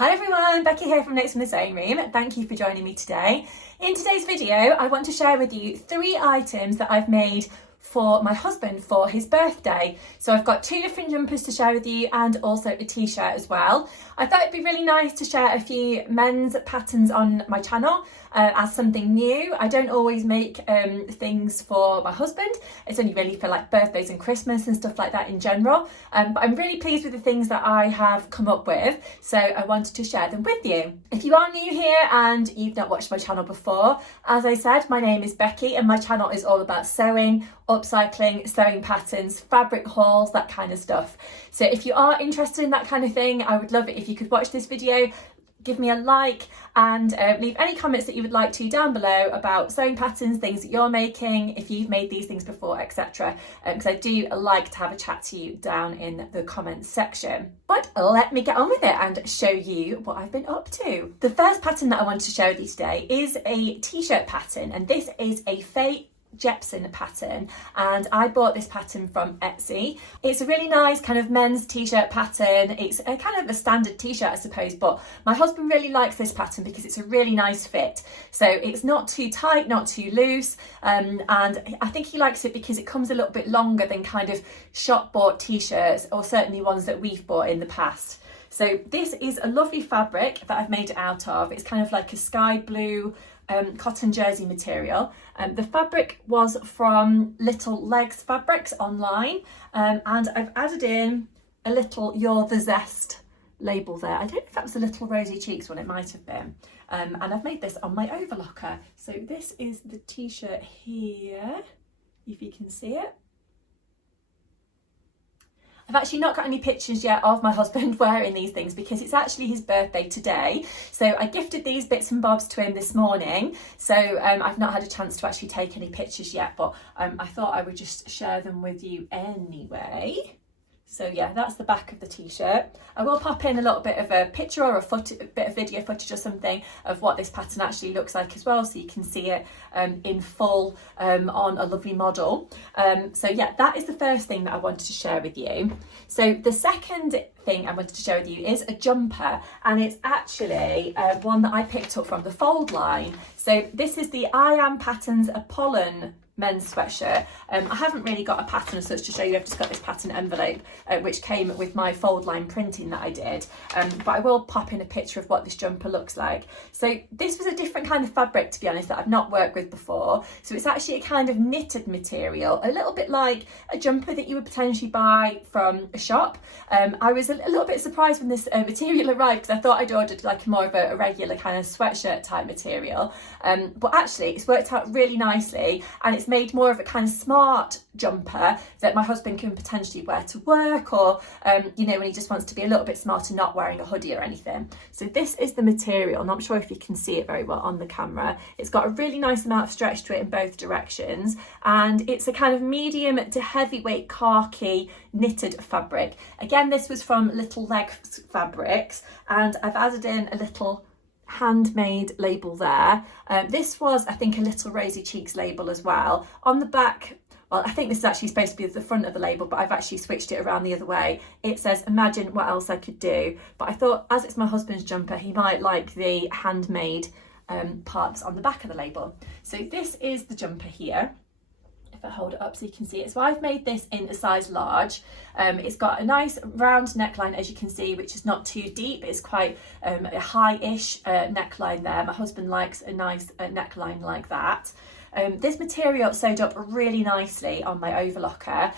Hi everyone, Becky here from Notes from the Sewing Room. Thank you for joining me today. In today's video, I want to share with you 3 items that I've made for my husband for his birthday. So I've got 2 different jumpers to share with you and also a t-shirt as well. I thought it'd be really nice to share a few men's patterns on my channel as something new. I don't always make things for my husband. It's only really for like birthdays and Christmas and stuff like that in general. But I'm really pleased with the things that I have come up with, so I wanted to share them with you. If you are new here and you've not watched my channel before, as I said, my name is Becky and my channel is all about sewing, upcycling, sewing patterns, fabric hauls, that kind of stuff. So if you are interested in that kind of thing, I would love it if you could watch this video, give me a like and leave any comments that you would like to down below about sewing patterns, things that you're making, if you've made these things before, etc. Because I do like to have a chat to you down in the comments section. But let me get on with it and show you what I've been up to. The first pattern that I want to share with you today is a t-shirt pattern, and this is a Faye Jepson pattern, and I bought this pattern from Etsy. It's a really nice kind of men's t-shirt pattern. It's a kind of a standard t-shirt, I suppose, but my husband really likes this pattern because it's a really nice fit. So it's not too tight, not too loose, and I think he likes it because it comes a little bit longer than kind of shop bought t-shirts, or certainly ones that we've bought in the past. So this is a lovely fabric that I've made it out of. It's kind of like a sky blue cotton jersey material. The fabric was from Little Legs Fabrics online, and I've added in a little You're the Zest label there. I don't know if that was a Little Rosy Cheeks one, it might have been. And I've made this on my overlocker. So this is the t-shirt here, if you can see it. I've actually not got any pictures yet of my husband wearing these things because it's actually his birthday today. So I gifted these bits and bobs to him this morning. So I've not had a chance to actually take any pictures yet, but I thought I would just share them with you anyway. So yeah, that's the back of the t-shirt. I will pop in a little bit of a picture or a bit of video footage or something of what this pattern actually looks like as well, so you can see it in full on a lovely model. So yeah, that is the first thing that I wanted to share with you. So the second thing I wanted to share with you is a jumper, and it's actually one that I picked up from the Fold line. So this is the I Am Patterns Apollon men's sweatshirt. I haven't really got a pattern as such to show you. I've just got this pattern envelope which came with my Fold line printing that I did, but I will pop in a picture of what this jumper looks like. So this was a different kind of fabric, to be honest, that I've not worked with before. So it's actually a kind of knitted material, a little bit like a jumper that you would potentially buy from a shop. I was a little bit surprised when this material arrived because I thought I'd ordered like more of a regular kind of sweatshirt type material, but actually it's worked out really nicely, and it's made more of a kind of smart jumper that my husband can potentially wear to work, or you know, when he just wants to be a little bit smarter, not wearing a hoodie or anything. So this is the material. I'm not sure if you can see it very well on the camera. It's got a really nice amount of stretch to it in both directions, and it's a kind of medium to heavyweight khaki knitted fabric. Again, this was from Little Legs Fabrics, and I've added in a little handmade label there. This was, I think, a Little Rosy Cheeks label as well. On the back, well, I think this is actually supposed to be the front of the label, but I've actually switched it around the other way. It says, imagine what else I could do. But I thought, as it's my husband's jumper, he might like the handmade parts on the back of the label. So this is the jumper here. If I hold it up so you can see it. So I've made this in a size large. It's got a nice round neckline, as you can see, which is not too deep. It's quite a high-ish neckline there. My husband likes a nice neckline like that. This material sewed up really nicely on my overlocker.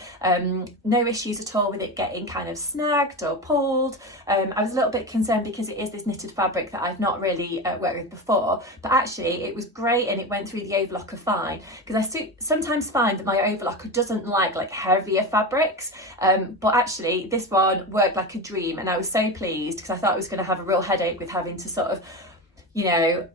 No issues at all with it getting kind of snagged or pulled. I was a little bit concerned because it is this knitted fabric that I've not really worked with before, but actually it was great and it went through the overlocker fine, because I sometimes find that my overlocker doesn't like heavier fabrics, but actually this one worked like a dream, and I was so pleased because I thought I was going to have a real headache with having to sort of, you know,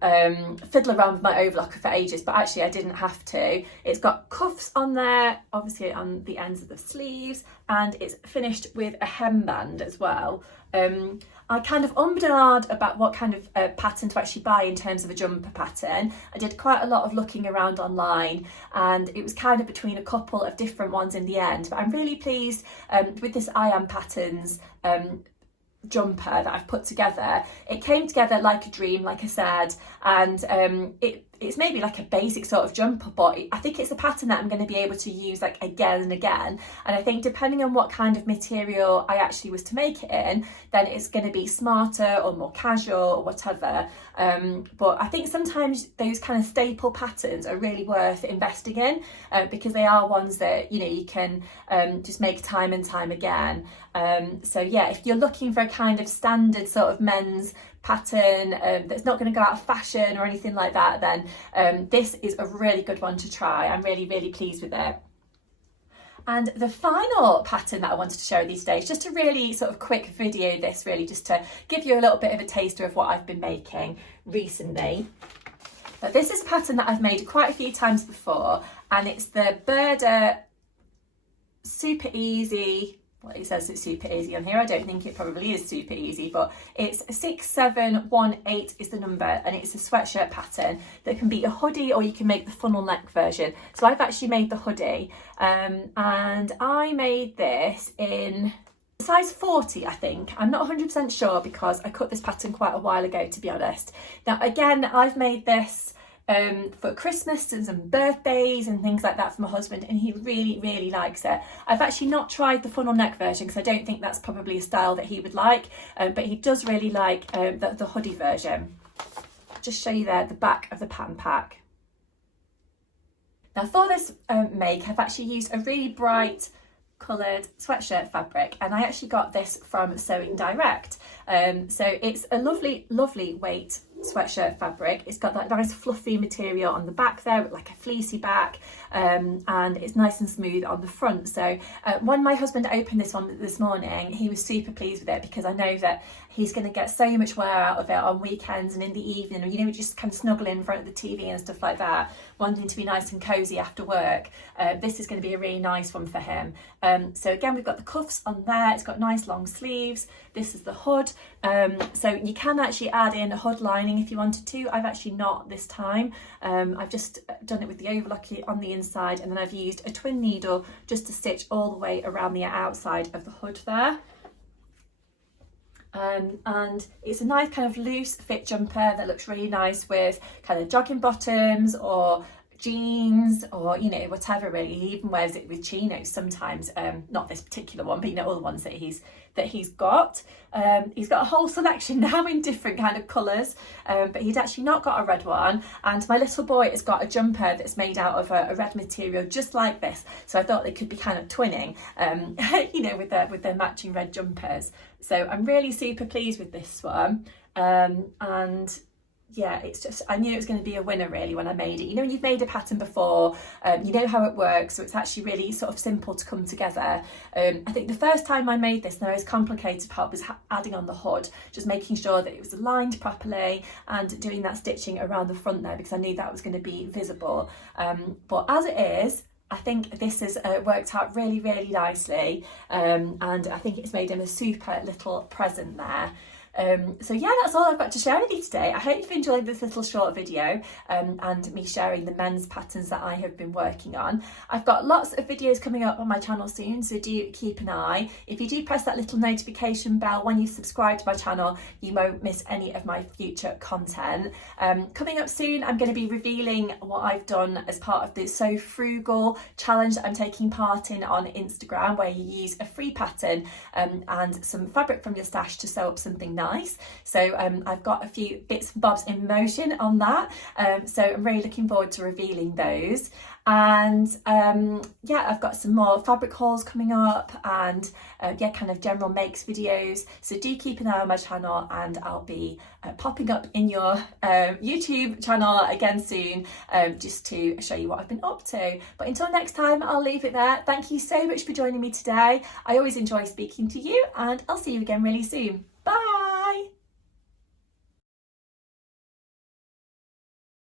fiddle around with my overlocker for ages, but actually I didn't have to. It's got cuffs on there, obviously on the ends of the sleeves, and it's finished with a hemband as well. I kind of ummed and ahed about what kind of pattern to actually buy in terms of a jumper pattern. I did quite a lot of looking around online, and it was kind of between a couple of different ones in the end, but I'm really pleased with this I Am Patterns jumper that I've put together. It came together like a dream, like I said, and it's maybe like a basic sort of jumper, but I think it's a pattern that I'm going to be able to use like again and again. And I think depending on what kind of material I actually was to make it in, then it's going to be smarter or more casual or whatever. But I think sometimes those kind of staple patterns are really worth investing in, because they are ones that, you know, you can just make time and time again. So yeah, if you're looking for a kind of standard sort of men's pattern that's not going to go out of fashion or anything like that, then this is a really good one to try. I'm really, really pleased with it. And the final pattern that I wanted to share with you today is just a really sort of quick video, this really just to give you a little bit of a taster of what I've been making recently. But this is a pattern that I've made quite a few times before, and it's the Burda super easy. Well, it says it's super easy on here. I don't think it probably is super easy, but it's 6718 is the number, and it's a sweatshirt pattern that can be a hoodie, or you can make the funnel neck version. So I've actually made the hoodie, and I made this in size 40, I think. I'm not 100% sure because I cut this pattern quite a while ago, to be honest. Now again, I've made this for Christmas and some birthdays and things like that for my husband, and he really, really likes it. I've actually not tried the funnel neck version because I don't think that's probably a style that he would like, but he does really like the hoodie version. I'll just show you there the back of the pattern pack. Now for this make, I've actually used a really bright coloured sweatshirt fabric, and I actually got this from Sewing Direct. So it's a lovely, lovely weight sweatshirt fabric. It's got that nice fluffy material on the back there with like a fleecy back, and it's nice and smooth on the front. So when my husband opened this one this morning, he was super pleased with it, because I know that he's going to get so much wear out of it on weekends and in the evening, or, you know, just kind of snuggling in front of the TV and stuff like that, wanting to be nice and cozy after work. This is going to be a really nice one for him. So again, we've got the cuffs on there. It's got nice long sleeves. This is the hood. So you can actually add in a hood lining if you wanted to. I've actually not this time. I've just done it with the overlock on the inside, and then I've used a twin needle just to stitch all the way around the outside of the hood there. And it's a nice kind of loose fit jumper that looks really nice with kind of jogging bottoms or jeans, or, you know, whatever really. He even wears it with chinos sometimes, not this particular one, but you know, all the ones that he's got. He's got a whole selection now in different kind of colours, but he's actually not got a red one, and my little boy has got a jumper that's made out of a red material just like this, so I thought they could be kind of twinning, you know, with their matching red jumpers. So I'm really super pleased with this one, and yeah, it's just, I knew it was going to be a winner really when I made it. You know, when you've made a pattern before, you know how it works, so it's actually really sort of simple to come together. I think the first time I made this, the most complicated part was adding on the hood, just making sure that it was aligned properly and doing that stitching around the front there, because I knew that was going to be visible. But as it is, I think this has worked out really, really nicely, and I think it's made him a super little present there. So yeah, that's all I've got to share with you today. I hope you've enjoyed this little short video, and me sharing the men's patterns that I have been working on. I've got lots of videos coming up on my channel soon, so do keep an eye. If you do press that little notification bell when you subscribe to my channel, you won't miss any of my future content. Coming up soon, I'm going to be revealing what I've done as part of the So Frugal challenge that I'm taking part in on Instagram, where you use a free pattern and some fabric from your stash to sew up something nice. So I've got a few bits and bobs in motion on that, so I'm really looking forward to revealing those. And yeah, I've got some more fabric hauls coming up, and yeah, kind of general makes videos, so do keep an eye on my channel, and I'll be popping up in your YouTube channel again soon, just to show you what I've been up to. But until next time, I'll leave it there. Thank you so much for joining me today. I always enjoy speaking to you, and I'll see you again really soon. Bye.